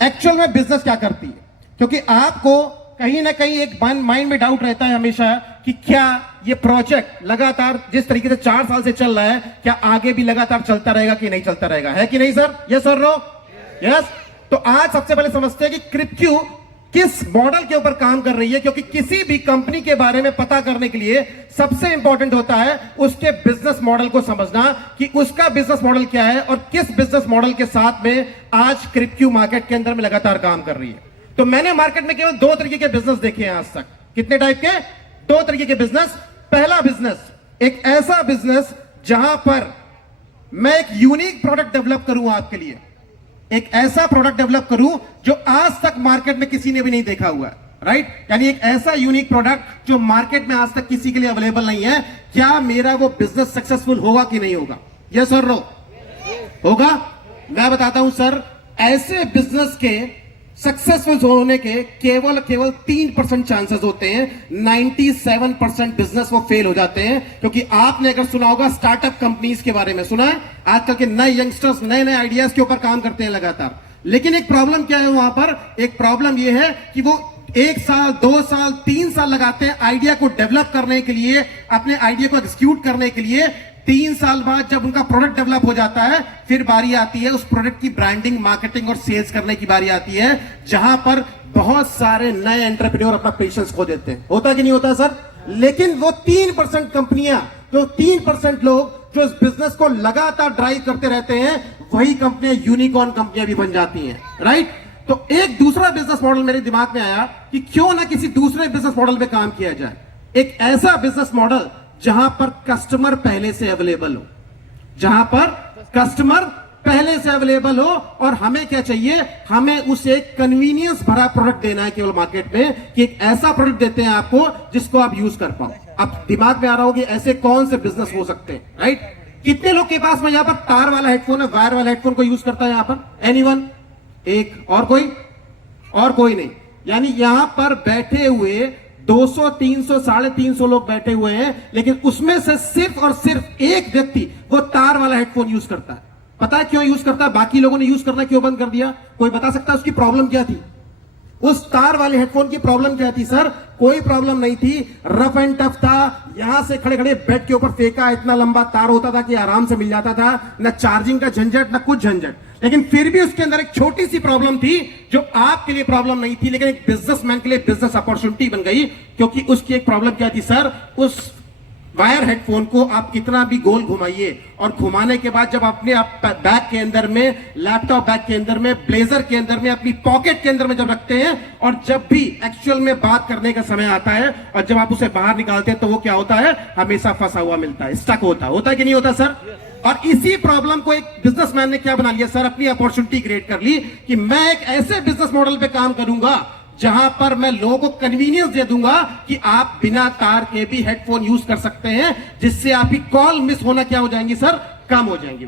Actual में business क्या करती है, क्योंकि आपको कहीं ना कहीं एक माइंड में डाउट रहता है हमेशा कि क्या ये प्रोजेक्ट लगातार जिस तरीके से 4 साल से चल रहा है, क्या आगे भी लगातार चलता रहेगा कि नहीं चलता रहेगा, है कि नहीं सर? यस और नो? यस। तो आज सबसे पहले समझते हैं कि क्रिप्क्यू किस मॉडल के ऊपर काम कर रही है, क्योंकि किसी भी कंपनी के बारे में पता करने के लिए सबसे इंपॉर्टेंट होता है उसके बिजनेस मॉडल को समझना कि उसका बिजनेस मॉडल क्या है और किस बिजनेस मॉडल के साथ में आज क्रिप्क्यू मार्केट के अंदर में लगातार काम कर रही है। तो मैंने मार्केट में केवल 2 तरीके के बिजनेस देखे हैं आज तक। कितने टाइप के? 2 तरीके के बिजनेस। पहला बिजनेस एक ऐसा बिजनेस जहां पर मैं एक यूनिक प्रोडक्ट डेवलप करूं आपके लिए, एक ऐसा प्रोडक्ट डेवलप करूं जो आज तक मार्केट में किसी ने भी नहीं देखा हुआ है, राइट? यानी एक ऐसा यूनिक प्रोडक्ट जो मार्केट में आज तक किसी के लिए अवेलेबल नहीं है। क्या मेरा वो बिजनेस सक्सेसफुल होगा कि नहीं होगा? यस और नो? होगा। मैं बताता हूं सर, ऐसे बिजनेस के सक्सेसफुल होने के केवल 3% चांसेस होते हैं। 97% बिजनेस वो फेल हो जाते हैं। क्योंकि आपने अगर सुना होगा स्टार्टअप कंपनीज के बारे में, सुना है? आजकल के नए यंगस्टर्स नए आइडियाज के ऊपर काम करते हैं लगातार। लेकिन एक प्रॉब्लम क्या है वहां पर? एक प्रॉब्लम ये है कि वो 1 साल 2 साल 3 साल लगाते हैं आइडिया को डेवलप करने के लिए, अपने आइडिया को एग्जीक्यूट करने के लिए। 3 साल बाद जब उनका प्रोडक्ट डेवलप हो जाता है, फिर बारी आती है उस प्रोडक्ट की ब्रांडिंग, मार्केटिंग और सेल्स करने की बारी आती है, जहां पर बहुत सारे नए एंटरप्रेन्योर अपना पेशेंस खो देते हैं। होता कि नहीं होता सर? लेकिन वो 3% कंपनियां, जो 3% लोग जो इस बिजनेस को लगातार ड्राइव करते रहते हैं, वही कंपनियां यूनिकॉर्न कंपनियां भी बन जाती हैं, राइट? तो एक दूसरा बिजनेस मॉडल मेरे दिमाग में आया कि क्यों ना किसी दूसरे बिजनेस मॉडल पे काम किया जाए। एक ऐसा बिजनेस मॉडल जहां पर कस्टमर पहले से अवेलेबल हो, जहां पर कस्टमर पहले से अवेलेबल हो, और हमें क्या चाहिए? हमें उसे कन्वीनियंस भरा प्रोडक्ट देना है केवल मार्केट में, कि एक ऐसा प्रोडक्ट देते हैं आपको जिसको आप यूज कर पाओ। अब दिमाग में आ रहा हो कि ऐसे कौन से बिजनेस हो सकते हैं, राइट? कितने लोग के पास में यहां पर तार वाला हेडफोन है, वायर वाला हेडफोन को यूज करता है यहां पर? एनीवन? एक और कोई? और कोई नहीं। यानी यहां पर बैठे हुए 200, 300, 350 लोग बैठे हुए हैं, लेकिन उसमें से सिर्फ और सिर्फ एक व्यक्ति वो तार वाला हेडफोन यूज करता है। पता है क्यों यूज करता है? बाकी लोगों ने यूज करना क्यों बंद कर दिया? कोई बता सकता है उसकी प्रॉब्लम क्या थी? उस तार वाले हेडफोन की प्रॉब्लम क्या थी सर? कोई प्रॉब्लम नहीं थी। रफ एंड टफ था। यहां से खड़े खड़े बेड के ऊपर फेंका, इतना लंबा तार होता था कि आराम से मिल जाता था, न चार्जिंग का झंझट न कुछ झंझट। लेकिन फिर भी उसके अंदर एक छोटी सी प्रॉब्लम थी जो आपके लिए प्रॉब्लम नहीं थी, लेकिन एक बिजनेसमैन के लिए बिजनेस अपॉर्चुनिटी बन गई। क्योंकि उसकी एक प्रॉब्लम क्या थी सर? उस वायर हेडफोन को आप कितना भी गोल घुमाइए, और घुमाने के बाद जब अपने आप बैग के अंदर में, लैपटॉप बैग के अंदर में, ब्लेजर के अंदर में, अपनी पॉकेट के अंदर में जब रखते हैं, और जब भी एक्चुअल में बात करने का समय आता है और जब आप उसे बाहर निकालते हैं, तो वो क्या होता है? हमेशा फंसा हुआ मिलता है, स्टक होता है कि नहीं होता सर? और इसी प्रॉब्लम को एक बिजनेसमैन ने क्या बना लिया सर? अपनी अपॉर्चुनिटी क्रिएट कर ली कि मैं एक ऐसे बिजनेस मॉडल पे काम करूंगा जहां पर मैं लोगों को कन्वीनियंस दे दूंगा कि आप बिना तार के भी हेडफोन यूज कर सकते हैं, जिससे आपकी कॉल मिस होना क्या हो जाएंगी सर? कम हो जाएंगी।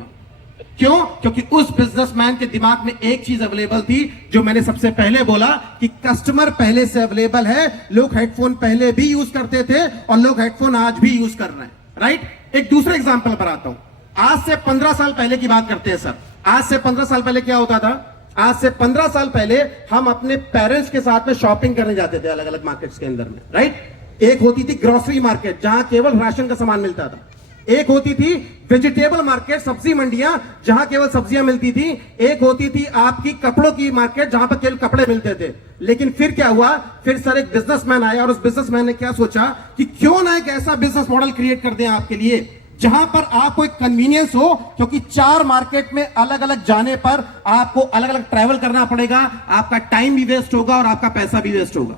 क्यों? क्योंकि उस बिजनेसमैन के दिमाग में एक चीज अवेलेबल थी, जो मैंने सबसे पहले बोला कि कस्टमर पहले से अवेलेबल है। लोग हेडफोन पहले भी यूज करते थे और लोग हेडफोन आज भी यूज कर रहे हैं, राइट? एक दूसरा एग्जांपल पर आता हूं। आज से 15 साल पहले की बात करते हैं सर। आज से 15 साल पहले क्या होता था? आज से 15 साल पहले हम अपने पेरेंट्स के साथ में शॉपिंग करने जाते थे अलग अलग मार्केट्स के अंदर में, राइट? एक होती थी ग्रोसरी मार्केट, जहां केवल राशन का सामान मिलता था। एक होती थी वेजिटेबल मार्केट, सब्जी मंडियां, जहां केवल सब्जियां मिलती थी। एक होती थी आपकी कपड़ों की मार्केट, जहां पर केवल कपड़े मिलते थे। लेकिन फिर क्या हुआ? फिर सर एक बिजनेसमैन आया, और उस बिजनेसमैन ने क्या सोचा कि क्यों ना एक ऐसा बिजनेस मॉडल क्रिएट कर दें आपके लिए जहां पर आपको एक कन्वीनियंस हो। क्योंकि 4 मार्केट में अलग अलग जाने पर आपको अलग अलग ट्रैवल करना पड़ेगा, आपका टाइम भी वेस्ट होगा और आपका पैसा भी वेस्ट होगा।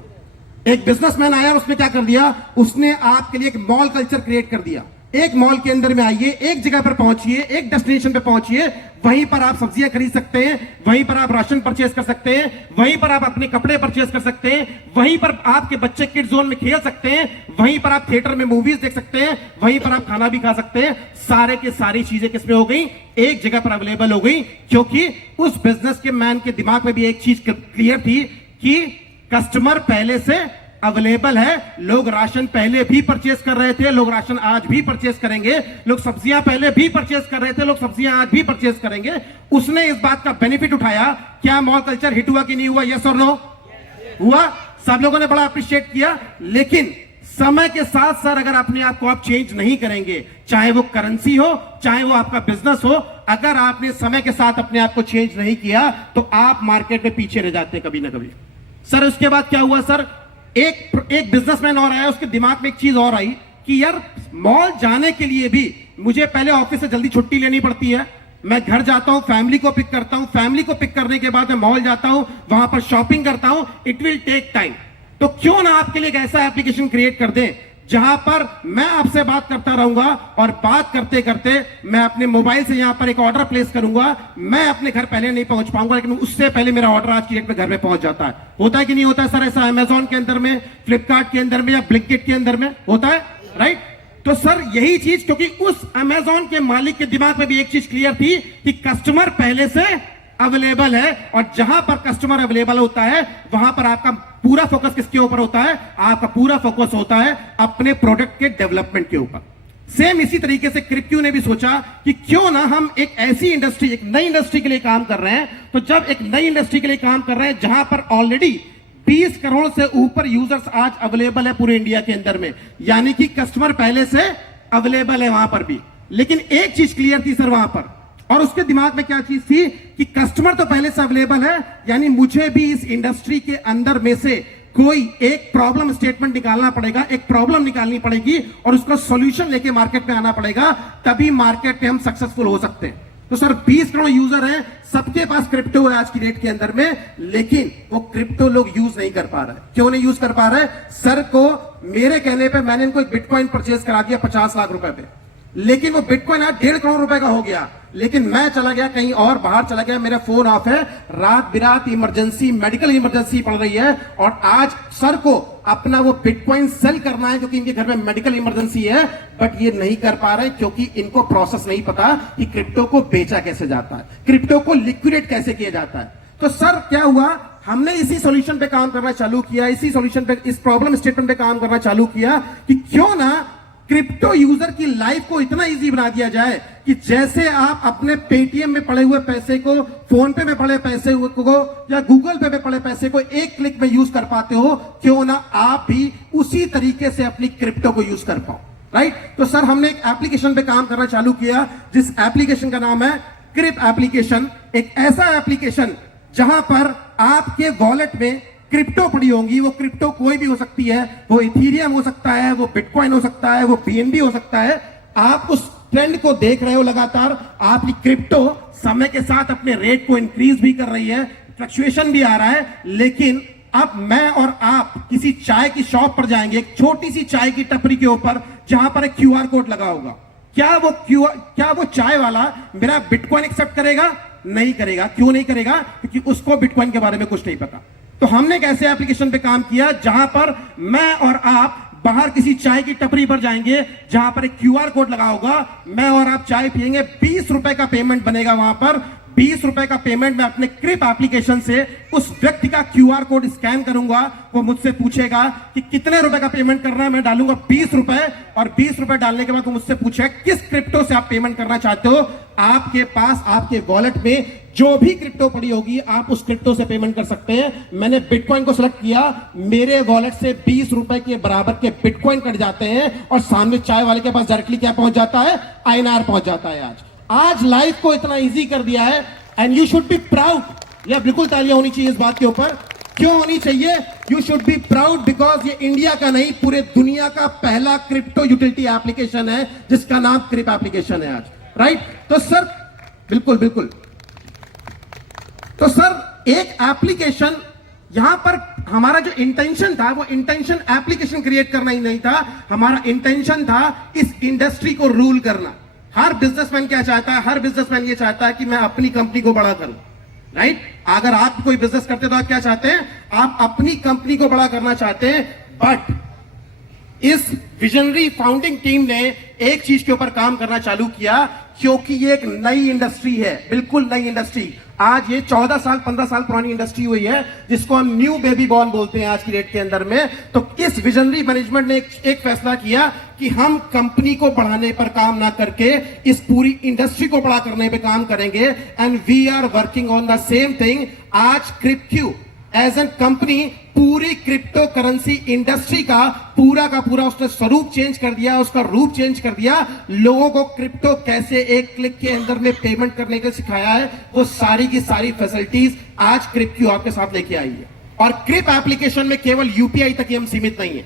एक बिजनेसमैन आया, उसने क्या कर दिया? उसने आपके लिए एक मॉल कल्चर क्रिएट कर दिया। एक मॉल के अंदर में आइए, एक जगह पर पहुंचिए, एक डेस्टिनेशन पे पहुंचिए, वहीं पर आप सब्जियां खरीद सकते हैं, वहीं पर आप राशन परचेज कर सकते हैं, वहीं पर आप अपने कपड़े परचेज कर सकते हैं, वहीं पर आपके बच्चे किड जोन में खेल सकते हैं, वहीं पर आप थिएटर में मूवीज देख सकते हैं, वहीं पर आप खाना भी खा सकते हैं। सारे के सारी चीजें किसमें हो गई? एक जगह पर अवेलेबल हो गई। क्योंकि उस बिजनेस के मैन के दिमाग में भी एक चीज क्लियर थी कि कस्टमर पहले से अवेलेबल है। लोग राशन पहले भी परचेस कर रहे थे, लोग राशन आज भी परचेस करेंगे, लोग सब्जियां पहले भी परचेस कर रहे थे, लोग सब्जियां आज भी परचेस करेंगे। उसने इस बात का बेनिफिट उठाया। क्या मॉल कल्चर हिट हुआ कि नहीं हुआ? यस और नो? हुआ। सब लोगों ने बड़ा अप्रिशिएट किया। लेकिन समय के साथ सर अगर अपने आप को आप चेंज नहीं करेंगे, चाहे वो करेंसी हो, चाहे वो आपका बिजनेस हो, अगर आपने समय के साथ अपने आप को चेंज नहीं किया तो आप मार्केट में पीछे रह जाते हैं कभी ना कभी। सर उसके बाद क्या हुआ सर, एक बिजनेसमैन और आया, उसके दिमाग में एक चीज और आई कि यार मॉल जाने के लिए भी मुझे पहले ऑफिस से जल्दी छुट्टी लेनी पड़ती है, मैं घर जाता हूं, फैमिली को पिक करता हूं, फैमिली को पिक करने के बाद मैं मॉल जाता हूं, वहां पर शॉपिंग करता हूं, इट विल टेक टाइम। तो क्यों ना आपके लिए एक ऐसा एप्लीकेशन क्रिएट कर दें जहां पर मैं आपसे बात करता रहूंगा और बात करते करते मैं अपने मोबाइल से यहां पर एक ऑर्डर प्लेस करूंगा। मैं अपने घर पहले नहीं पहुंच पाऊंगा, लेकिन उससे पहले मेरा ऑर्डर आज की डेट में घर में पहुंच जाता है। होता है कि नहीं होता है सर ऐसा? अमेजॉन के अंदर में, फ्लिपकार्ट के अंदर में या ब्लिंकिट के अंदर में होता है, राइट? तो सर यही चीज, क्योंकि उस अमेजॉन के मालिक के दिमाग में भी एक चीज क्लियर थी कि कस्टमर पहले से अवेलेबल है, और जहां पर कस्टमर अवेलेबल होता है वहां पर आपका पूरा फोकस किसके ऊपर होता है? आपका पूरा फोकस होता है अपने प्रोडक्ट के डेवलपमेंट के ऊपर। सेम इसी तरीके से क्रिप्टो ने भी सोचा कि क्यों ना हम एक ऐसी इंडस्ट्री, एक नई इंडस्ट्री के लिए काम कर रहे हैं। तो जब एक नई इंडस्ट्री के लिए काम कर रहे हैं जहां पर ऑलरेडी 20 करोड़ से ऊपर यूजर्स आज अवेलेबल है पूरे इंडिया के अंदर में, यानी कि कस्टमर पहले से अवेलेबल है वहां पर भी। लेकिन एक चीज क्लियर थी सर वहां पर, और उसके दिमाग में क्या चीज थी कि कस्टमर तो पहले से अवेलेबल है, यानी मुझे भी इस इंडस्ट्री के अंदर में से कोई एक प्रॉब्लम स्टेटमेंट निकालना पड़ेगा, एक प्रॉब्लम निकालनी पड़ेगी और उसका सॉल्यूशन लेके मार्केट में आना पड़ेगा, तभी मार्केट में हम सक्सेसफुल हो सकते हैं। तो सर 20 करोड़ यूजर हैं, सबके पास क्रिप्टो है आज की डेट के अंदर में, लेकिन वो क्रिप्टो लोग यूज नहीं कर पा रहे। क्यों नहीं यूज कर पा रहे? सर को मेरे कहने पे मैंने इनको एक बिटकॉइन परचेज करा दिया 50 लाख रुपए पे, लेकिन वो बिटकॉइन आज 1.5 करोड़ रुपए का हो गया। लेकिन मैं चला गया कहीं और, बाहर चला गया, मेरा फोन ऑफ है, रात बिरात इमरजेंसी, मेडिकल इमरजेंसी पड़ रही है, और आज सर को अपना वो बिटकॉइन सेल करना है क्योंकि इनके घर में मेडिकल इमरजेंसी है, बट ये नहीं कर पा रहे क्योंकि इनको प्रोसेस नहीं पता कि क्रिप्टो को बेचा कैसे जाता है, क्रिप्टो को लिक्विडेट कैसे किया जाता है। तो सर क्या हुआ, हमने इसी सॉल्यूशन पे काम करना चालू किया, इसी सॉल्यूशन पे, इस प्रॉब्लम स्टेटमेंट पे काम करना चालू किया कि क्यों ना क्रिप्टो यूजर की लाइफ को इतना इजी बना दिया जाए कि जैसे आप अपने पेटीएम में पड़े हुए पैसे को, फोन पे में पड़े पैसे को या गूगल पे में पड़े पैसे को एक क्लिक में यूज कर पाते हो, क्यों ना आप भी उसी तरीके से अपनी क्रिप्टो को यूज कर पाओ, राइट? तो सर हमने एक एप्लीकेशन पे काम करना चालू किया जिस एप्लीकेशन का नाम है क्रिप एप्लीकेशन। एक ऐसा एप्लीकेशन जहां पर आपके वॉलेट में क्रिप्टो पड़ी होंगी, वो क्रिप्टो कोई भी हो सकती है, वो इथीरियम हो सकता है, वो बिटकॉइन हो सकता है, वो बीएनबी हो सकता है। आप उस ट्रेंड को देख रहे हो लगातार, आपकी क्रिप्टो समय के साथ अपने रेट को इंक्रीज भी कर रही है, फ्लक्चुएशन भी आ रहा है। लेकिन अब मैं और आप किसी चाय की शॉप पर जाएंगे, एक छोटी सी चाय की टपरी के ऊपर जहां पर एक क्यूआर कोड लगा होगा, क्या वो चाय वाला मेरा बिटकॉइन एक्सेप्ट करेगा? नहीं करेगा। क्यों नहीं करेगा? क्योंकि उसको बिटकॉइन के बारे में कुछ नहीं पता। तो हमने एक ऐसे एप्लीकेशन पे काम किया जहां पर मैं और आप बाहर किसी चाय की टपरी पर जाएंगे जहां पर एक क्यूआर कोड लगा होगा, मैं और आप चाय पिएंगे, 20 रुपए का पेमेंट बनेगा वहां पर। 20 रुपए का पेमेंट मैं अपने क्रिप एप्लीकेशन से उस व्यक्ति का क्यूआर कोड स्कैन करूंगा, वो मुझसे पूछेगा कि कितने रुपए का पेमेंट करना है, मैं डालूंगा 20 रुपए, और 20 रुपए डालने के बाद वो मुझसे पूछेगा किस क्रिप्टो से आप पेमेंट करना चाहते हो। आपके पास आपके वॉलेट में जो भी क्रिप्टो पड़ी होगी आप उस क्रिप्टो से पेमेंट कर सकते हैं। मैंने बिटकॉइन को सिलेक्ट किया, मेरे वॉलेट से 20 रुपए के बराबर के बिटकॉइन कट जाते हैं और सामने चाय वाले के पास डायरेक्टली क्या पहुंच जाता है? आईएनआर पहुंच जाता है। आज लाइफ को इतना इजी कर दिया है, and you should be proud. या बिल्कुल तालियां होनी चाहिए इस बात के ऊपर। क्यों होनी चाहिए? You should be proud because ये इंडिया का नहीं, पूरे दुनिया का पहला क्रिप्टो यूटिलिटी एप्लीकेशन है जिसका नाम क्रिप एप्लीकेशन है आज, राइट? तो सर बिल्कुल बिल्कुल, तो सर एक एप्लीकेशन, यहां पर हमारा जो इंटेंशन था वो इंटेंशन एप्लीकेशन क्रिएट करना ही नहीं था, हमारा इंटेंशन था इस इंडस्ट्री को रूल करना। हर बिजनेसमैन क्या चाहता है? हर बिजनेसमैन ये चाहता है कि मैं अपनी कंपनी को बड़ा करूं, राइट? अगर आप कोई बिजनेस करते तो आप क्या चाहते हैं? आप अपनी कंपनी को बड़ा करना चाहते हैं। बट इस विजनरी फाउंडिंग टीम ने एक चीज के ऊपर काम करना चालू किया, क्योंकि ये एक नई इंडस्ट्री है, बिल्कुल नई इंडस्ट्री। आज ये 14 साल 15 साल पुरानी इंडस्ट्री हुई है, जिसको हम न्यू बेबी बॉर्न बोलते हैं आज की डेट के अंदर में। तो इस विजनरी मैनेजमेंट ने एक फैसला किया कि हम कंपनी को बढ़ाने पर काम ना करके इस पूरी इंडस्ट्री को बड़ा करने पे काम करेंगे। And we are working on the same thing. आज क्रिप्क्यू एज एन कंपनी पूरी क्रिप्टो करेंसी इंडस्ट्री का पूरा उसने स्वरूप चेंज कर दिया, उसका रूप चेंज कर दिया। लोगों को क्रिप्टो कैसे एक क्लिक के अंदर में पेमेंट करने के सिखाया है, वो सारी की सारी फैसिलिटीज आज क्रिप्क्यू आपके साथ लेके आई है। और क्रिप एप्लीकेशन में केवल यूपीआई तक ही हम सीमित नहीं है,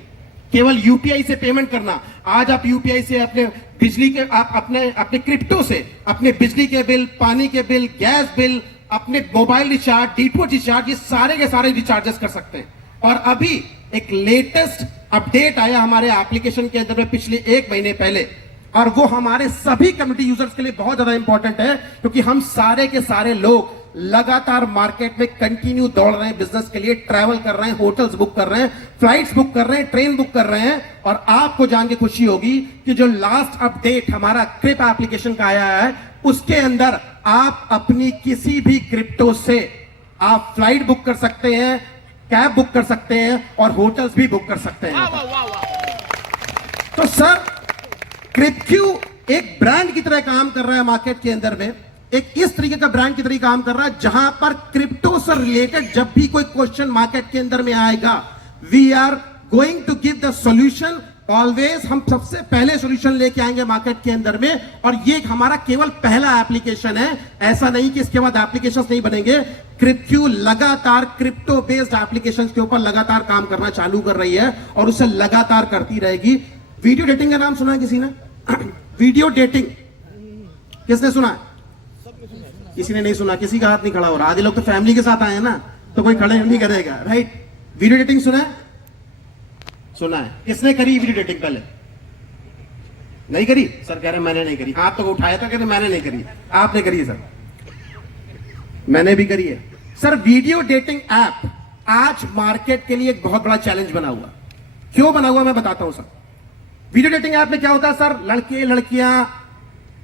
केवल यूपीआई से पेमेंट करना। आज आप यूपीआई से अपने बिजली के आप अपने क्रिप्टो से अपने बिजली के बिल, पानी के बिल, गैस बिल, अपने मोबाइल रिचार्ज, डीटीएच रिचार्ज, ये सारे के सारे रिचार्जेस कर सकते हैं। और अभी एक लेटेस्ट अपडेट आया हमारे एप्लीकेशन के अंदर में पिछले 1 महीने पहले, और वो हमारे सभी कम्युनिटी यूजर्स के लिए बहुत ज्यादा इंपॉर्टेंट है, क्योंकि हम सारे के सारे लोग लगातार मार्केट में कंटिन्यू दौड़ रहे हैं बिजनेस के लिए, ट्रैवल कर रहे हैं, होटल्स बुक कर रहे हैं, फ्लाइट्स बुक कर रहे हैं, ट्रेन बुक कर रहे हैं। और आपको जान के खुशी होगी कि जो लास्ट अपडेट हमारा क्रिप एप्लीकेशन का आया है, उसके अंदर आप अपनी किसी भी क्रिप्टो से आप फ्लाइट बुक कर सकते हैं, कैब बुक कर सकते हैं और होटल्स भी बुक कर सकते हैं। तो सर, क्रिप्क्यू एक ब्रांड की तरह काम कर रहा है मार्केट के अंदर में, एक इस तरीके का ब्रांड की तरह काम कर रहा है जहां पर क्रिप्टो से रिलेटेड जब भी कोई क्वेश्चन मार्केट के अंदर में आएगा, we are going to give the solution. Always हम सबसे पहले सॉल्यूशन लेके आएंगे मार्केट के अंदर में। और ये हमारा केवल पहला एप्लीकेशन है, ऐसा नहीं कि इसके बाद एप्लीकेशंस नहीं बनेंगे। क्रिप्क्यू लगातार क्रिप्टो बेस्ड एप्लीकेशंस के ऊपर लगातार काम करना चालू कर रही है और उसे लगातार करती रहेगी। वीडियो डेटिंग का नाम सुना है किसी ने? वीडियो डेटिंग किसने सुना है? किसी ने नहीं सुना, किसी का हाथ नहीं खड़ा हो रहा। आधे लोग तो फैमिली के साथ आए हैं ना, तो कोई खड़े नहीं करेगा, राइट? वीडियो डेटिंग सुना है? सुना है। किसने करी वीडियो डेटिंग? पहले नहीं करी? सर कह रहे मैंने नहीं करी। हाथ तो उठाया था, कहते मैंने नहीं करी। आपने करी है सर? मैंने भी करी है सर। वीडियो डेटिंग ऐप आज मार्केट के लिए एक बहुत बड़ा चैलेंज बना हुआ। क्यों बना हुआ मैं बताता हूं सर। वीडियो डेटिंग ऐप में क्या होता है सर, लड़के लड़कियां,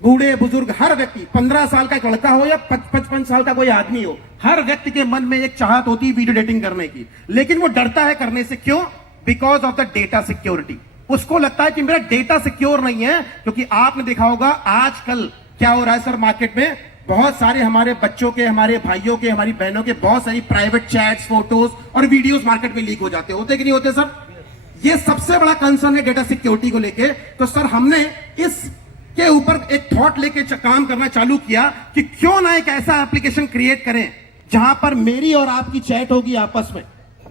बूढ़े बुजुर्ग, हर व्यक्ति, 15 साल का एक लड़का हो या 55 साल का कोई आदमी हो, हर व्यक्ति के मन में एक चाहत होती है वीडियो डेटिंग करने की, लेकिन वो डरता है करने से। क्यों? Because of the data security. उसको लगता है कि मेरा डेटा सिक्योर नहीं है, क्योंकि आपने देखा होगा आजकल क्या हो रहा है सर मार्केट में, बहुत सारे हमारे बच्चों के, हमारे भाइयों के, हमारी बहनों के बहुत सारी प्राइवेट चैट्स, फोटोज और वीडियोस मार्केट में लीक हो जाते होते कि नहीं होते सर? ये सबसे बड़ा कंसर्न है डेटा सिक्योरिटी को लेके। तो सर हमने इस के ऊपर एक थॉट लेके काम करना चालू किया कि क्यों ना एक ऐसा एप्लीकेशन क्रिएट करें जहां पर मेरी और आपकी चैट होगी आपस में,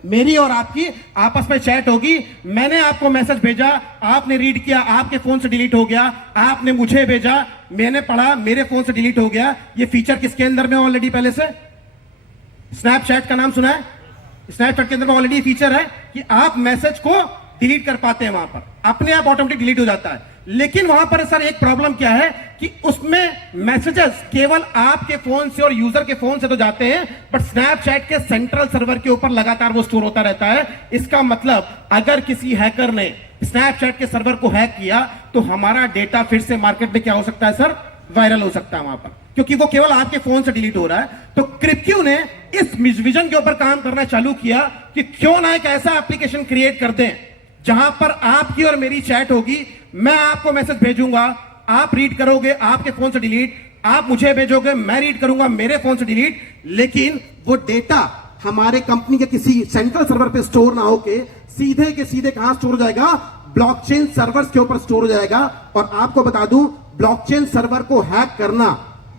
मेरी और आपकी आपस में चैट होगी। मैंने आपको मैसेज भेजा, आपने रीड किया, आपके फोन से डिलीट हो गया, आपने मुझे भेजा, मैंने पढ़ा, मेरे फोन से डिलीट हो गया। ये फीचर किसके अंदर में ऑलरेडी पहले से? स्नैपचैट का नाम सुना है? स्नैपचैट के अंदर में ऑलरेडी फीचर है कि आप मैसेज को डिलीट कर पाते हैं, वहां पर अपने आप ऑटोमेटिक डिलीट हो जाता है। लेकिन वहां पर सर एक प्रॉब्लम क्या है कि उसमें मैसेजेस केवल आपके फोन से और यूजर के फोन से तो जाते हैं, बट स्नैपचैट के सेंट्रल सर्वर के ऊपर लगातार वो स्टोर होता रहता है। इसका मतलब अगर किसी हैकर ने स्नैपचैट के सर्वर को हैक किया तो हमारा डेटा फिर से मार्केट में क्या हो सकता है सर? वायरल हो सकता है वहां पर, क्योंकि वो केवल आपके फोन से डिलीट हो रहा है। तो क्रिप्क्यू ने इस विजन के ऊपर काम करना चालू किया कि क्यों ना एक ऐसा एप्लीकेशन क्रिएट कर दें जहां पर आपकी और मेरी चैट होगी। मैं आपको मैसेज भेजूंगा, आप रीड करोगे, आपके फोन से डिलीट, आप मुझे भेजोगे, मैं रीड करूंगा, मेरे फोन से डिलीट, लेकिन वो डेटा हमारे कंपनी के किसी सेंट्रल सर्वर पे स्टोर ना होके सीधे के सीधे कहां स्टोर हो जाएगा? ब्लॉकचेन सर्वर्स के ऊपर स्टोर हो जाएगा। और आपको बता दूं, ब्लॉकचेन सर्वर को हैक करना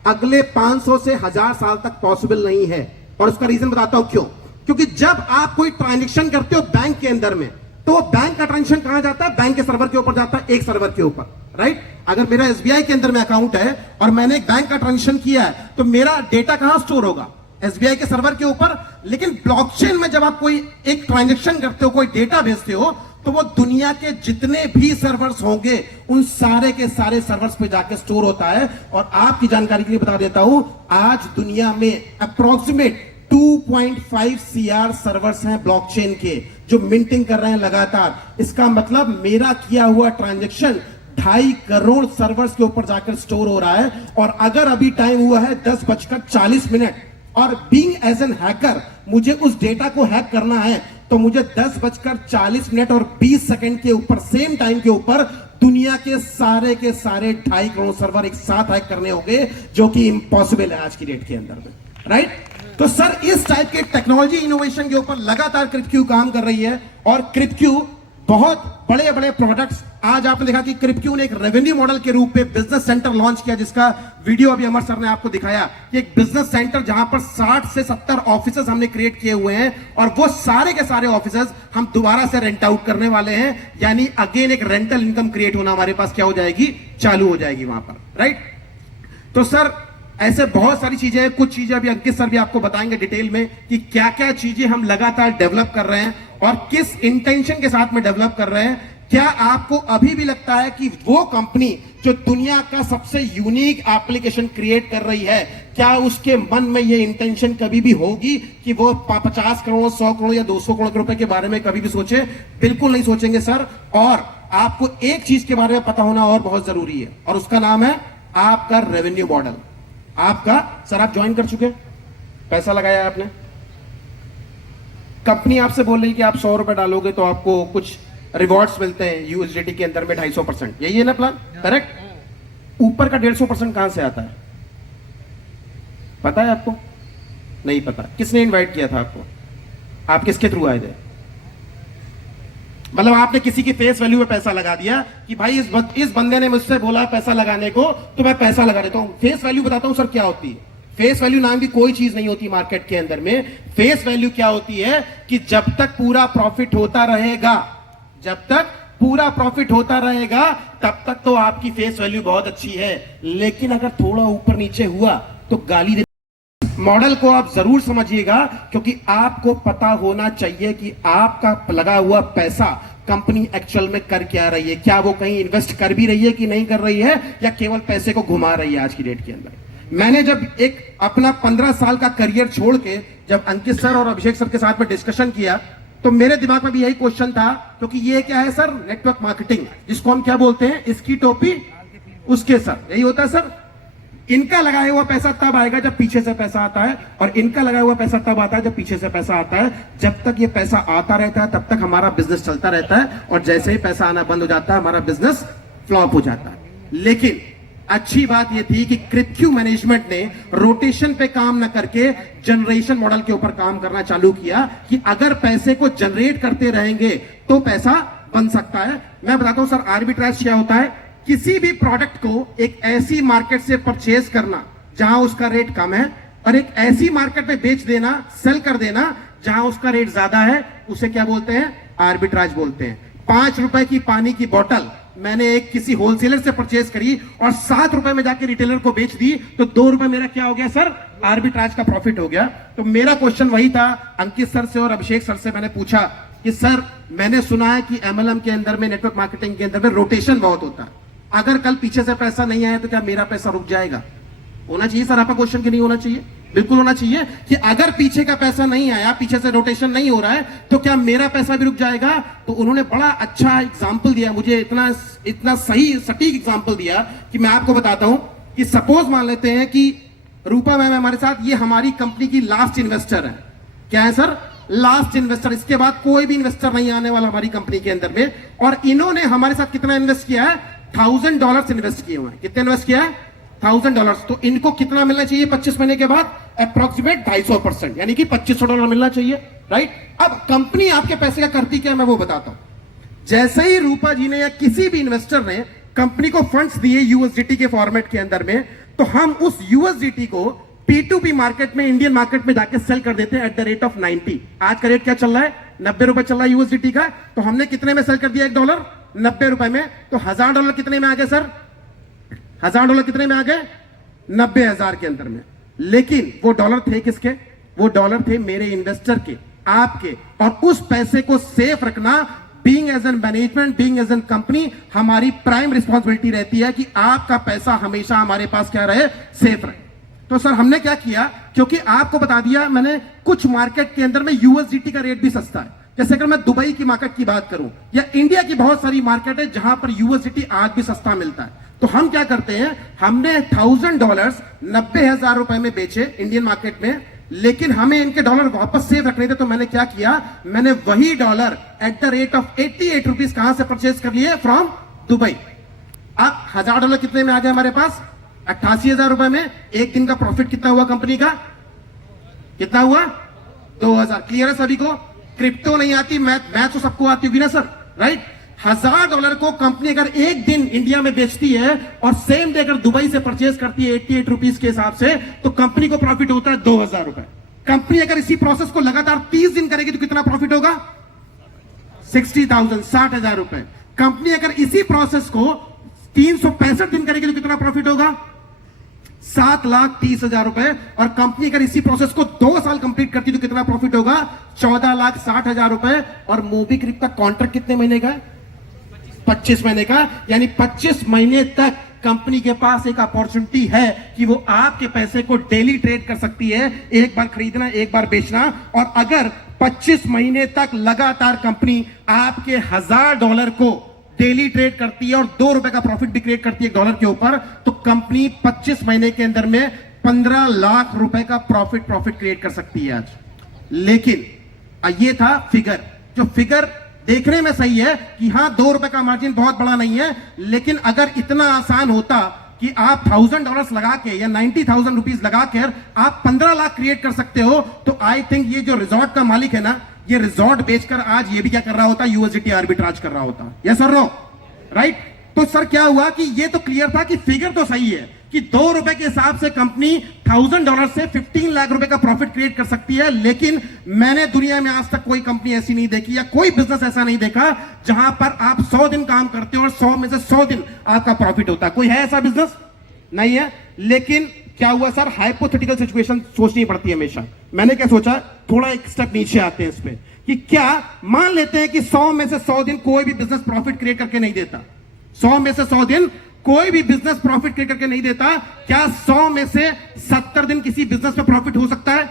अगले 500 से 1000 साल तक पॉसिबल नहीं है। और उसका रीजन बताता हूं क्यों। क्योंकि जब आप कोई ट्रांजेक्शन करते हो बैंक के अंदर में, तो बैंक का ट्रांजेक्शन कहां जाता है? बैंक के सर्वर के ऊपर जाता है, एक सर्वर के ऊपर, राइट? अगर मेरा एसबीआई के अंदर में अकाउंट है और मैंने एक बैंक का ट्रांजेक्शन किया है, तो मेरा डेटा कहां स्टोर होगा? एसबीआई के सर्वर के ऊपर। लेकिन ब्लॉकचेन में जब आप कोई एक ट्रांजेक्शन करते हो, कोई डेटा भेजते हो, तो वो दुनिया के जितने भी सर्वर्स होंगे उन सारे के सारे सर्वर्स पे जाके स्टोर होता है। और आपकी जानकारी के लिए बता देता हूं, आज दुनिया में अप्रोक्सीमेट 2.5 CR सर्वर्स हैं ब्लॉकचेन के, जो मिंटिंग कर रहे हैं लगातार। इसका मतलब मेरा किया हुआ ट्रांजैक्शन 2.5 करोड़ सर्वर्स के ऊपर जाकर स्टोर हो रहा है। और अगर अभी टाइम हुआ है 10:40 और बीइंग एज एन हैकर मुझे उस डेटा को हैक करना है, तो मुझे 10:40 और 20 सेकंड के ऊपर सेम टाइम के ऊपर दुनिया के सारे 2.5 करोड़ सर्वर एक साथ हैक करने होंगे, जो कि इम्पॉसिबल है आज की डेट के अंदर में, राइट। तो सर इस टाइप के टेक्नोलॉजी इनोवेशन के ऊपर लगातार क्रिप्क्यू काम कर रही है। और क्रिप्क्यू बहुत बड़े बड़े प्रोडक्ट्स, आज आपने देखा कि क्रिप्क्यू ने एक रेवेन्यू मॉडल के रूप में बिजनेस सेंटर लॉन्च किया, जिसका वीडियो अभी अमर सर ने आपको दिखाया। एक बिजनेस सेंटर जहां पर 60 से 70 ऑफिसेज हमने क्रिएट किए हुए हैं, और वो सारे के सारे ऑफिसेज हम दोबारा से रेंट आउट करने वाले हैं। यानी अगेन एक रेंटल इनकम क्रिएट होना हमारे पास क्या हो जाएगी, चालू हो जाएगी वहां पर, राइट। तो सर ऐसे बहुत सारी चीजें हैं, कुछ चीजें अभी अंकित सर भी आपको बताएंगे डिटेल में कि क्या क्या चीजें हम लगातार डेवलप कर रहे हैं और किस इंटेंशन के साथ में डेवलप कर रहे हैं। क्या आपको अभी भी लगता है कि वो कंपनी जो दुनिया का सबसे यूनिक एप्लीकेशन क्रिएट कर रही है, क्या उसके मन में ये इंटेंशन कभी भी होगी कि वो 50 करोड़ 100 करोड़ या 200 करोड़ रुपए के बारे में कभी भी सोचे? बिल्कुल नहीं सोचेंगे सर। और आपको एक चीज के बारे में पता होना और बहुत जरूरी है, और उसका नाम है आपका रेवेन्यू मॉडल। आपका सर, आप ज्वाइन कर चुके हैं, पैसा लगाया आपने, कंपनी आपसे बोल रही कि आप 100 रुपए डालोगे तो आपको कुछ रिवॉर्ड्स मिलते हैं यूएसडीटी के अंदर में 250%, यही है ना प्लान, करेक्ट। ऊपर का 150% कहां से आता है, पता है आपको? नहीं पता। किसने इनवाइट किया था आपको? आप किसके थ्रू आए थे? मतलब आपने किसी की फेस वैल्यू में पैसा लगा दिया कि भाई इस बंदे ने मुझसे बोला पैसा लगाने को, तो मैं पैसा लगा देता हूं। फेस वैल्यू बताता हूं सर क्या होती है। फेस वैल्यू नाम की कोई चीज नहीं होती मार्केट के अंदर में। फेस वैल्यू क्या होती है कि जब तक पूरा प्रॉफिट होता रहेगा, जब तक पूरा प्रॉफिट होता रहेगा तब तक तो आपकी फेस वैल्यू बहुत अच्छी है, लेकिन अगर थोड़ा ऊपर नीचे हुआ तो गाली दे। मॉडल को आप जरूर समझिएगा, क्योंकि आपको पता होना चाहिए कि आपका लगा हुआ पैसा कंपनी एक्चुअल में कर क्या रही है। क्या वो कहीं इन्वेस्ट कर भी रही है कि नहीं कर रही है, या केवल पैसे को घुमा रही है आज की डेट के अंदर। मैंने जब एक अपना 15 साल का करियर छोड़ के जब अंकित सर और अभिषेक सर के साथ में डिस्कशन किया, तो मेरे दिमाग में भी यही क्वेश्चन था, क्योंकि ये क्या है सर, नेटवर्क मार्केटिंग, जिसको हम क्या बोलते हैं, इसकी टोपी उसके सर, यही होता है सर। इनका लगाया हुआ पैसा तब आएगा जब पीछे से पैसा आता है, और इनका लगाया हुआ पैसा तब आता है जब पीछे से पैसा आता है। जब तक ये पैसा आता रहता है तब तक हमारा बिजनेस चलता रहता है, और जैसे ही पैसा आना बंद हो जाता है हमारा बिजनेस फ्लॉप हो जाता है। लेकिन अच्छी बात यह थी कि क्रिप्क्यू मैनेजमेंट ने रोटेशन पे काम न करके जनरेशन मॉडल के ऊपर काम करना चालू किया, कि अगर पैसे को जनरेट करते रहेंगे तो पैसा बन सकता है। मैं बताता हूं सर, आर्बिट्राज क्या होता है। किसी भी प्रोडक्ट को एक ऐसी मार्केट से परचेज करना जहां उसका रेट कम है, और एक ऐसी मार्केट में बेच देना, सेल कर देना जहां उसका रेट ज्यादा है, उसे क्या बोलते हैं, आर्बिट्राज बोलते हैं। 5 रुपए की पानी की बोतल मैंने एक किसी होलसेलर से परचेज करी और 7 रुपए में जाके रिटेलर को बेच दी, तो 2 रुपए मेरा क्या हो गया सर, आर्बिट्राज का प्रॉफिट हो गया। तो मेरा क्वेश्चन वही था, अंकित सर से और अभिषेक सर से मैंने पूछा कि सर मैंने सुना है कि एमएलएम के अंदर में, नेटवर्क मार्केटिंग के अंदर में रोटेशन बहुत होता है, अगर कल पीछे से पैसा नहीं आया तो क्या मेरा पैसा रुक जाएगा? होना चाहिए सर आपका क्वेश्चन, कि नहीं होना चाहिए? बिल्कुल होना चाहिए कि अगर पीछे का पैसा नहीं आया, पीछे से रोटेशन नहीं हो रहा है, तो क्या मेरा पैसा भी रुक जाएगा? तो उन्होंने बड़ा अच्छा एग्जांपल दिया मुझे, इतना सही सटीक एग्जांपल दिया कि मैं आपको बताता हूं कि सपोज मान लेते हैं कि रूपा मैम हमारे साथ, ये हमारी कंपनी की लास्ट इन्वेस्टर है। क्या है सर? Last investor. इसके बाद कोई भी इन्वेस्टर नहीं आने वाला हमारी कंपनी के अंदर में। और इन्होंने हमारे साथ कितना इन्वेस्ट किया है? $1000 इन्वेस्ट किए हुए हैं। कितने इन्वेस्ट किया है? $1000। तो इनको कितना मिलना चाहिए 25 महीने के बाद? अप्रोक्सीमेट 250%, यानी कि $2500 मिलना चाहिए, राइट। अब कंपनी आपके पैसे का करती क्या, मैं वो बताता हूं। जैसे ही रूपा जी ने या किसी भी इन्वेस्टर ने कंपनी को फंड्स दिए यूएसडीटी के फॉर्मेट के अंदर में, तो हम उस यूएसडीटी को P2P मार्केट में, इंडियन मार्केट में जाके सेल कर देते हैं एट द रेट ऑफ 90। आज का रेट क्या चल रहा है? 90 रुपए चल रहा है यूएसडीटी का। तो हमने कितने में सेल कर दिया? $1, 90 रुपए में। तो $1000 कितने में आ गए सर? $1000 कितने में आ गए? 90,000 के अंदर में। लेकिन वो डॉलर थे किसके? वो डॉलर थे मेरे इन्वेस्टर के, आपके। और उस पैसे को सेफ रखना, being as an management, being as an company, हमारी प्राइम रिस्पॉन्सिबिलिटी रहती है कि आपका पैसा हमेशा हमारे पास क्या रहे, सेफ रहे। तो सर हमने क्या किया, क्योंकि आपको बता दिया मैंने, कुछ मार्केट के अंदर में यूएसडीटी का रेट भी सस्ता है। जैसे अगर मैं दुबई की मार्केट की बात करूं या इंडिया की बहुत सारी मार्केट है जहां पर यूएसडी आज भी सस्ता मिलता है, तो हम क्या करते हैं, हमने $1000 90,000 रुपए में बेचे इंडियन मार्केट में, लेकिन हमें इनके डॉलर वापस सेव रखने थे। तो मैंने क्या किया, मैंने वही dollar at the rate of 88 rupees कहां से परचेज कर लिए, फ्रॉम दुबई। अब $1000 कितने में आ गए हमारे पास, 88,000 रुपए में। एक दिन का प्रॉफिट कितना हुआ कंपनी का, कितना हुआ, 2000। क्लियर है सभी को, क्रिप्टो नहीं आती, मैथ तो सबको आती होगी ना सर, राइट। $1000 को कंपनी अगर एक दिन इंडिया में बेचती है और सेम डे अगर दुबई से परचेज करती है 88 रुपीज के हिसाब से, तो कंपनी को प्रॉफिट होता है 2000 रुपए। कंपनी अगर इसी प्रोसेस को लगातार 30 दिन करेगी तो कितना प्रॉफिट होगा, 60,000, 60,000 रुपए। कंपनी अगर इसी प्रोसेस को 365 दिन करेगी तो कितना प्रॉफिट होगा, 7,30,000 रुपए। और कंपनी अगर इसी प्रोसेस को 2 साल कंप्लीट करती तो कितना प्रॉफिट होगा, 14,60,000 रुपए। और मोबीक्विक का कॉन्ट्रैक्ट कितने महीने का है, 25 महीने का। यानी 25 महीने तक कंपनी के पास एक अपॉर्चुनिटी है कि वो आपके पैसे को डेली ट्रेड कर सकती है, एक बार खरीदना एक बार बेचना। और अगर 25 महीने तक लगातार कंपनी आपके $1000 को डेली ट्रेड करती है और ₹2 का प्रॉफिट भी क्रिएट करती है $1 के ऊपर, तो कंपनी 25 महीने के अंदर में 15 लाख रुपए का प्रॉफिट क्रिएट कर सकती है आज। लेकिन ये था फिगर, जो फिगर देखने में सही है कि हां $2 का मार्जिन बहुत बड़ा नहीं है, लेकिन अगर इतना आसान होता कि आप $1000 लगा के या 90,000 रुपीज लगा कर आप 15 लाख क्रिएट कर सकते हो, तो आई थिंक ये जो रिजॉर्ट का मालिक है ना, ये रिजॉर्ट बेचकर आज ये भी क्या कर रहा होता, यूएसडी आर्बिट्राज कर रहा होता। यस और नो, राइट। तो सर क्या हुआ कि ये तो क्लियर था कि फिगर तो सही है कि $2 के हिसाब से कंपनी $1000 से 15 लाख रुपए का प्रॉफिट क्रिएट कर सकती है। लेकिन मैंने दुनिया में आज तक कोई कंपनी ऐसी नहीं देखी या कोई बिजनेस ऐसा नहीं देखा जहां पर आप 100 दिन काम करते हो और 100 में से 100 दिन आपका प्रॉफिट होता है। कोई है ऐसा बिजनेस, नहीं है। लेकिन क्या हुआ सर, हाइपोथेटिकल सिचुएशन सोचनी पड़ती है हमेशा। मैंने क्या सोचा, थोड़ा एक स्टेप नीचे आते हैं इस पे, कि क्या मान लेते हैं कि 100 में से 100 दिन कोई भी बिजनेस प्रॉफिट क्रिएट करके नहीं देता, 100 में से 100 दिन कोई भी बिजनेस प्रॉफिट क्रिएट करके नहीं देता, क्या 100 में से 70 दिन किसी बिजनेस में प्रॉफिट हो सकता है,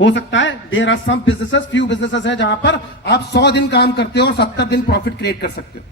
हो सकता है। There are some businesses, few businesses है जहां पर आप 100 दिन काम करते हो और 70 दिन प्रॉफिट क्रिएट कर सकते हो।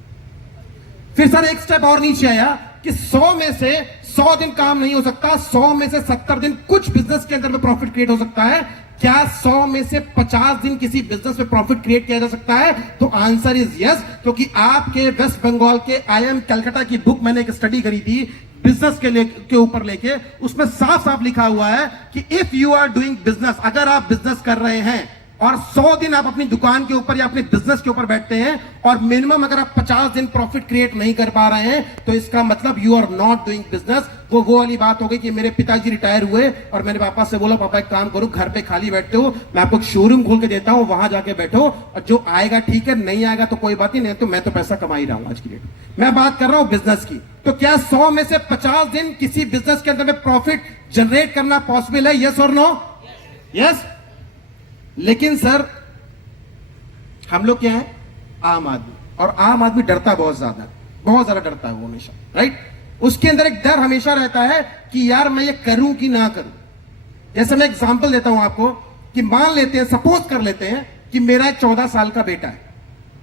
फिर सर एक स्टेप और नीचे आया कि 100 में से 100 दिन काम नहीं हो सकता, 100 में से 70 दिन कुछ बिजनेस के अंदर में प्रॉफिट क्रिएट हो सकता है। क्या 100 में से 50 दिन किसी बिजनेस में प्रॉफिट क्रिएट किया जा सकता है? तो आंसर इज यस, क्योंकि आपके वेस्ट बंगाल के IIM कलकत्ता की बुक मैंने एक स्टडी करी थी बिजनेस के ऊपर लेके, उसमें साफ साफ लिखा हुआ है कि if you are doing business, अगर आप बिजनेस कर रहे हैं और 100 दिन आप अपनी दुकान के ऊपर या अपने बिजनेस के ऊपर बैठते हैं और मिनिमम अगर आप 50 दिन प्रॉफिट क्रिएट नहीं कर पा रहे हैं, तो इसका मतलब you are not doing business. वो वाली बात हो गई कि मेरे पिताजी रिटायर हुए और मैंने पापा से बोला, पापा एक काम करो, घर पे खाली बैठते हो, मैं आपको शोरूम खोल के देता हूं, वहां जाके बैठो और जो आएगा ठीक है, नहीं आएगा तो कोई बात नहीं तो मैं तो पैसा कमा ही रहा हूं आज की डेट। मैं बात कर रहा हूं बिजनेस की। तो क्या 100 में से 50 दिन किसी बिजनेस के अंदर में प्रॉफिट जनरेट करना पॉसिबल है? यस और नो? यस। लेकिन सर हम लोग क्या है, आम आदमी, और आम आदमी डरता बहुत ज्यादा है, बहुत ज्यादा डरता है वो हमेशा, राइट। उसके अंदर एक डर हमेशा रहता है कि यार मैं ये करूं कि ना करूं। जैसे मैं एग्जांपल देता हूं आपको कि मान लेते हैं, सपोज कर लेते हैं कि मेरा 14 साल का बेटा है।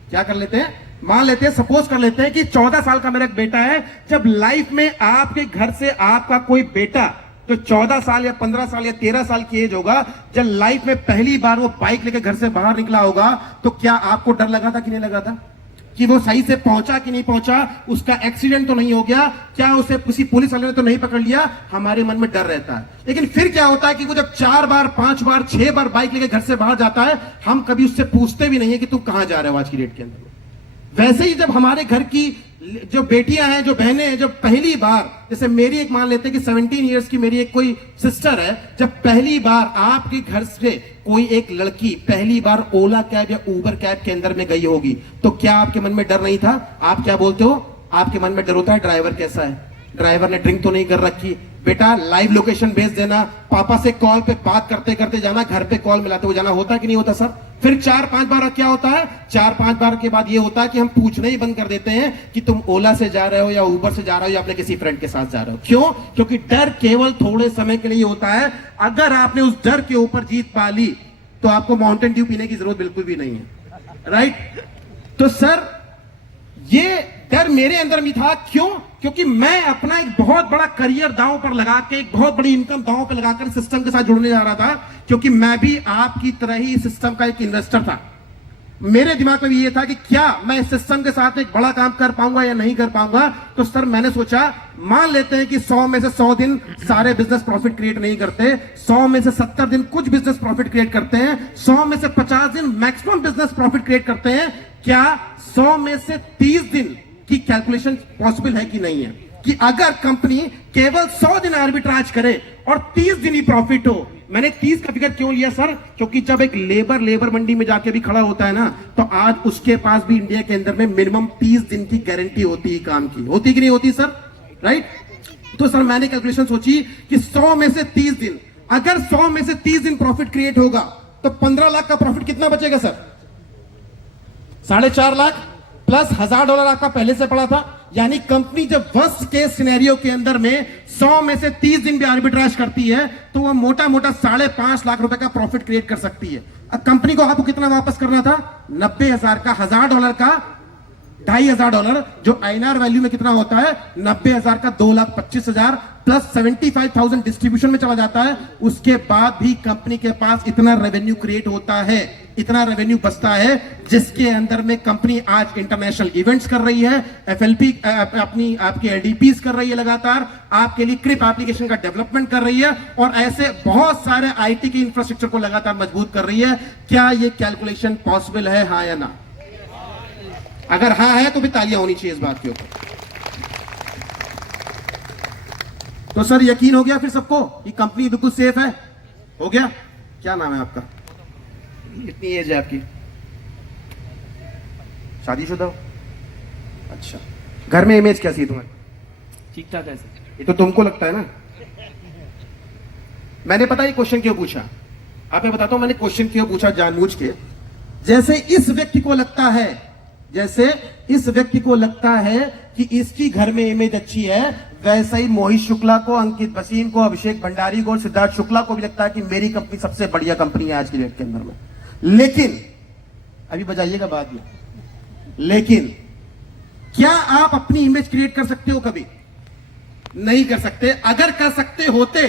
क्या कर लेते हैं, मान लेते हैं, सपोज कर लेते हैं कि 14 साल का मेरा एक बेटा है। जब लाइफ में आपके घर से आपका कोई बेटा जो 14 साल या 15 साल या 13 साल की एज होगा, जब लाइफ में पहली बार वो बाइक लेकर घर से बाहर निकला होगा, तो क्या आपको डर लगा था कि नहीं लगा था कि वो सही से पहुंचा कि नहीं पहुंचा, उसका एक्सीडेंट तो नहीं हो गया, क्या उसे किसी पुलिस वाले ने तो नहीं पकड़ लिया? हमारे मन में डर रहता है। लेकिन फिर क्या होता है कि वो जब 4 बार 5 बार 6 बार बाइक लेकर घर से बाहर जाता है, हम कभी उससे पूछते भी नहीं है कि तुम कहां जा रहे हो आज की डेट के अंदर। वैसे ही जब हमारे घर की जो बेटियां हैं, जो बहनें हैं, जब पहली बार, जैसे मेरी एक मान लेते हैं कि 17 इयर्स की मेरी एक कोई सिस्टर है, जब पहली बार आपके घर से कोई एक लड़की पहली बार ओला कैब या उबर कैब के अंदर में गई होगी, तो क्या आपके मन में डर नहीं था? आप क्या बोलते हो? आपके मन में डर होता है ड्राइवर कैसा है, ड्राइवर ने ड्रिंक तो नहीं कर रखी, बेटा लाइव लोकेशन भेज देना, पापा से कॉल पे बात करते करते जाना, घर पे कॉल मिलाते हुए जाना, होता कि नहीं होता सर? फिर 4-5 बार क्या होता है, 4-5 बार के बाद ये होता है कि हम पूछना ही बंद कर देते हैं कि तुम ओला से जा रहे हो या उबर से जा रहे हो या अपने किसी फ्रेंड के साथ जा रहे हो। क्यों? क्योंकि डर केवल थोड़े समय के लिए होता है। अगर आपने उस डर के ऊपर जीत पा ली तो आपको माउंटेन ड्यू पीने की जरूरत बिल्कुल भी नहीं है। राइट। तो सर ये डर मेरे अंदर भी था, क्यों? क्योंकि मैं अपना एक बहुत बड़ा करियर दांव पर लगा के, एक बहुत बड़ी इनकम दांव पर लगाकर सिस्टम के साथ जुड़ने जा रहा था, क्योंकि मैं भी आपकी तरह ही सिस्टम का एक इन्वेस्टर था। मेरे दिमाग में भी ये था कि क्या मैं इस सिस्टम के साथ एक बड़ा काम कर पाऊंगा या नहीं कर पाऊंगा। तो सर मैंने सोचा, मान लेते हैं कि 100 में से 100 दिन सारे बिजनेस प्रॉफिट क्रिएट नहीं करते, 100 में से 70 दिन कुछ बिजनेस प्रॉफिट क्रिएट करते हैं, 100 में से 50 दिन मैक्सिमम बिजनेस प्रॉफिट क्रिएट करते हैं। क्या 100 में से 30 दिन की कैलकुलेशन पॉसिबल है कि नहीं है, कि अगर कंपनी केवल 100 दिन आर्बिट्राज करे और 30 दिन ही प्रॉफिट हो। मैंने 30 का फिगर क्यों लिया सर? क्योंकि जब एक लेबर मंडी में जाके भी खड़ा होता है ना, तो आज उसके पास भी इंडिया के अंदर में मिनिमम 30 दिन की गारंटी होती है काम की। होती कि नहीं होती सर? राइट। तो सर मैंने कैलकुलेशन सोची कि 100 में से 30 दिन, अगर 100 में से 30 दिन प्रॉफिट क्रिएट होगा तो 15 लाख का प्रॉफिट कितना बचेगा सर? 4.5 लाख प्लस $1000 आपका पहले से पड़ा था। यानी कंपनी जब वर्स्ट केस सिनेरियो के अंदर में 100 में से 30 दिन भी आर्बिट्राज करती है, तो वो मोटा मोटा 5.5 लाख रुपए का प्रॉफिट क्रिएट कर सकती है। अब कंपनी को आपको कितना वापस करना था? 90,000 का, $1000 का $2,500, जो आईएनआर वैल्यू में कितना होता है? 90,000 का 2,25,000 प्लस 75,000 डिस्ट्रीब्यूशन में चला जाता है। उसके बाद भी कंपनी के पास इतना रेवेन्यू क्रिएट होता है, इतना रेवेन्यू बचता है, जिसके अंदर में कंपनी आज इंटरनेशनल इवेंट्स कर रही है, एफएलपी अपनी आपके एलडीपीस कर रही है, लगातार आपके लिए क्रिप एप्लीकेशन का डेवलपमेंट कर रही है, और ऐसे बहुत सारे आईटी के इंफ्रास्ट्रक्चर को लगातार मजबूत कर रही है। क्या ये कैलकुलेशन पॉसिबल है, हाँ या ना? अगर हाँ है तो भी तालियां होनी चाहिए इस बात के ऊपर। तो सर यकीन हो गया फिर सबको कि कंपनी बिल्कुल सेफ है? हो गया? क्या नाम है आपका? कितनी एज है आपकी? शादीशुदा हो? अच्छा। घर में इमेज कैसी है तुम्हारी? ठीक ठाक है सर। ये तो तुमको लगता है ना। मैंने पता ये क्वेश्चन क्यों पूछा? आप मैं बताता हूं मैंने क्वेश्चन क्यों पूछा जानबूझ के। जैसे इस व्यक्ति को लगता है, जैसे इस व्यक्ति को लगता है कि इसकी घर में इमेज अच्छी है, वैसे ही मोहित शुक्ला को, अंकित भसीन को, अभिषेक भंडारी को, सिद्धार्थ शुक्ला को भी लगता है कि मेरी कंपनी सबसे बढ़िया कंपनी है आज की डेट के अंदर में। लेकिन अभी बजाइएगा बाद में, लेकिन क्या आप अपनी इमेज क्रिएट कर सकते हो? कभी नहीं कर सकते। अगर कर सकते होते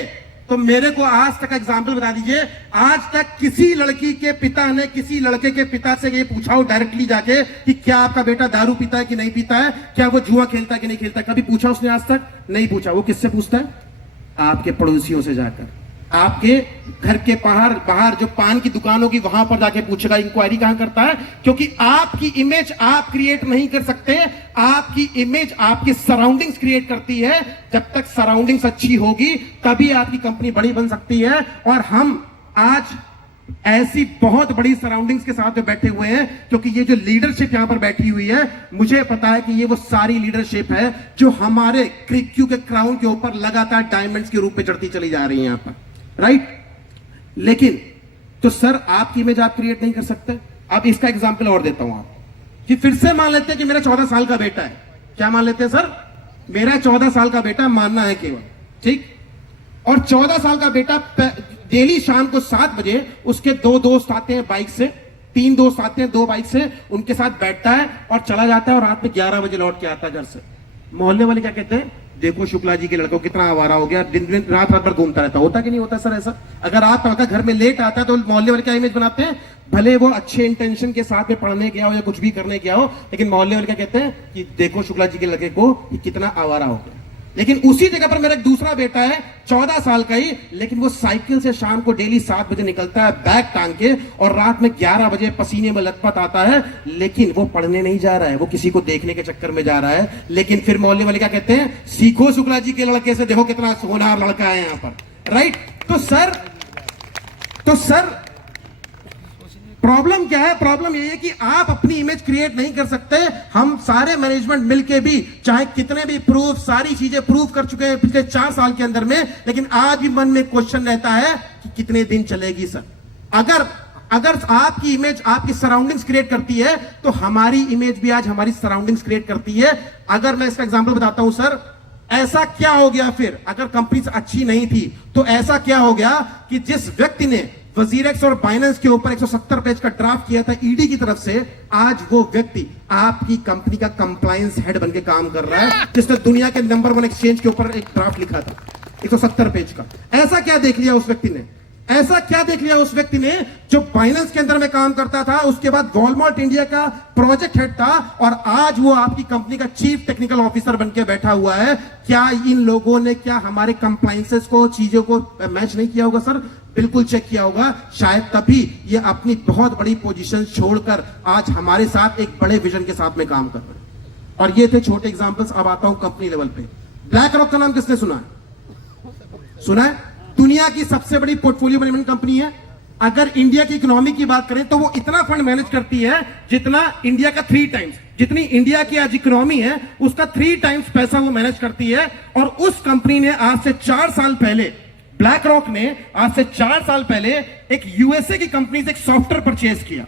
तो मेरे को आज तक एग्जाम्पल बता दीजिए, आज तक किसी लड़की के पिता ने किसी लड़के के पिता से ये पूछा हो डायरेक्टली जाके कि क्या आपका बेटा दारू पीता है कि नहीं पीता है, क्या वो जुआ खेलता है कि नहीं खेलता है? कभी पूछा उसने? आज तक नहीं पूछा। वो किससे पूछता है? आपके पड़ोसियों से जाकर, आपके घर के बाहर जो पान की दुकान होगी वहां पर जाके पूछेगा। इंक्वायरी कहां करता है? क्योंकि आपकी इमेज आप क्रिएट नहीं कर सकते, आपकी इमेज आपकी सराउंडिंग्स क्रिएट करती है। जब तक सराउंडिंग्स अच्छी होगी तभी आपकी कंपनी बड़ी बन सकती है। और हम आज ऐसी बहुत बड़ी सराउंडिंग्स के साथ में बैठे हुए हैं, क्योंकि ये जो लीडरशिप यहां पर बैठी हुई है, मुझे पता है कि ये वो सारी लीडरशिप है जो हमारे क्रिक्यू के क्राउन के ऊपर लगातार डायमंड्स के रूप में चढ़ती चली जा रही है यहां पर, राइट। लेकिन तो सर आपकी इमेज आप क्रिएट नहीं कर सकते। अब इसका एग्जांपल और देता हूं आप, कि फिर से मान लेते हैं कि मेरा 14 साल का बेटा है। क्या मान लेते हैं सर? मेरा 14 साल का बेटा मानना है केवल, ठीक। और 14 साल का बेटा डेली शाम को 7 बजे उसके 2 दोस्त आते हैं बाइक से, 3 दोस्त आते हैं 2 बाइक से, उनके साथ बैठता है और चला जाता है, और रात में 11 बजे लौट के आता है घर से। मोहल्ले वाले क्या कहते हैं? देखो शुक्ला जी के लड़कों कितना आवारा हो गया, दिन दिन रात रात भर घूमता रहता। होता कि नहीं होता सर ऐसा? अगर आपका घर में लेट आता है तो मोहल्ले वाले क्या इमेज बनाते हैं? भले वो अच्छे इंटेंशन के साथ में पढ़ने गया हो या कुछ भी करने गया हो, लेकिन मोहल्ले वाले क्या कहते हैं कि देखो शुक्ला जी के लड़के को कितना आवारा हो गया। लेकिन उसी जगह पर मेरा एक दूसरा बेटा है 14 साल का ही, लेकिन वो साइकिल से शाम को डेली 7 बजे निकलता है बैग टांग के, और रात में 11 बजे पसीने में लथपथ आता है। लेकिन वो पढ़ने नहीं जा रहा है, वो किसी को देखने के चक्कर में जा रहा है। लेकिन फिर मोहल्ले वाले क्या कहते हैं? सीखो शुक्ला जी के लड़के से, देखो कितना होनहार लड़का है यहाँ पर, राइट। तो सर प्रॉब्लम क्या है? प्रॉब्लम ये है कि आप अपनी इमेज क्रिएट नहीं कर सकते। हम सारे मैनेजमेंट मिलके भी चाहे कितने भी प्रूफ, सारी चीजें प्रूव कर चुके हैं पिछले 4 साल के अंदर में, लेकिन आज भी मन में क्वेश्चन रहता है कि कितने दिन चलेगी सर। अगर आपकी इमेज आपकी सराउंडिंग्स क्रिएट करती है, तो हमारी इमेज भी आज हमारी सराउंडिंग्स क्रिएट करती है। अगर मैं इसका एग्जांपल बताता हूं सर, ऐसा क्या हो गया फिर? अगर कंपनी अच्छी नहीं थी तो ऐसा क्या हो गया कि जिस व्यक्ति ने वजीरेक्स और बाइनेंस के ऊपर 170 पेज का ड्राफ्ट किया था ईडी की तरफ से, आज वो व्यक्ति आपकी कंपनी का कंप्लायंस हेड बनके काम कर रहा है, जिसने दुनिया के नंबर 1 एक्सचेंज के ऊपर एक ड्राफ्ट लिखा था 170 पेज का। ऐसा क्या देख लिया उस व्यक्ति ने, ऐसा क्या देख लिया उस व्यक्ति ने, जो बाइनेंस के अंदर में काम करता था, उसके बाद वॉलमार्ट इंडिया का प्रोजेक्ट हेड था, और आज वो आपकी कंपनी का चीफ टेक्निकल ऑफिसर बनके बैठा हुआ है। क्या इन लोगों ने क्या हमारे कंप्लायंसेस को, चीजों को मैच नहीं किया होगा सर? बिल्कुल चेक किया होगा। शायद तभी ये अपनी बहुत बड़ी पोजीशन छोड़कर आज हमारे साथ एक बड़े विजन के साथ में काम कर रहे हैं। और ये थे छोटे एग्जांपल्स। अब आता हूं कंपनी लेवल पे। ब्लैक रॉक का नाम किसने सुना है? सुना है? दुनिया की सबसे बड़ी पोर्टफोलियो मैनेजमेंट कंपनी है। अगर इंडिया की इकोनॉमी की बात करें तो वो इतना फंड मैनेज करती है जितना इंडिया का 3 टाइम्स, जितनी इंडिया की आज इकोनॉमी है उसका 3 टाइम्स पैसा वो मैनेज करती है। और उस कंपनी ने आज से 4 साल पहले, ब्लैक रॉक ने आज से 4 साल पहले एक यूएसए की कंपनी से एक सॉफ्टवेयर परचेज किया।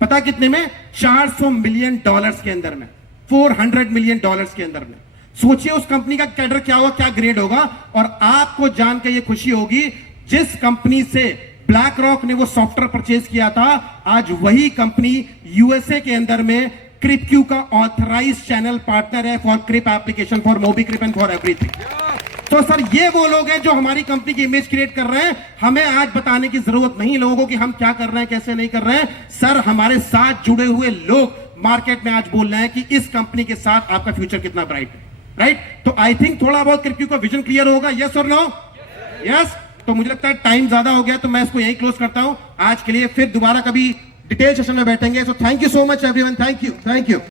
पता कितने में? $400 मिलियन के अंदर में, $400 मिलियन के अंदर में। सोचिए उस कंपनी का कैडर क्या होगा, क्या ग्रेड होगा। और आपको जान के ये खुशी होगी, जिस कंपनी से ब्लैक रॉक ने वो सॉफ्टवेयर परचेज किया था, आज वही कंपनी यूएसए के अंदर में क्रिपक्यू का ऑथराइज्ड चैनल पार्टनर है for Crip application, for MobiCrip and for everything. तो सर ये वो लोग हैं जो हमारी कंपनी की इमेज क्रिएट कर रहे हैं। हमें आज बताने की जरूरत नहीं लोगों को कि हम क्या कर रहे हैं, कैसे नहीं कर रहे हैं। सर हमारे साथ जुड़े हुए लोग मार्केट में आज बोल रहे हैं कि इस कंपनी के साथ आपका फ्यूचर कितना ब्राइट है, राइट? तो आई थिंक थोड़ा बहुत क्रिप्टो का विजन क्लियर होगा। यस और नो? यस। तो मुझे लगता है टाइम ज्यादा हो गया, तो मैं इसको यही क्लोज करता हूं आज के लिए। फिर दोबारा कभी डिटेल सेशन में बैठेंगे। So thank you so much everyone. Thank you, thank you.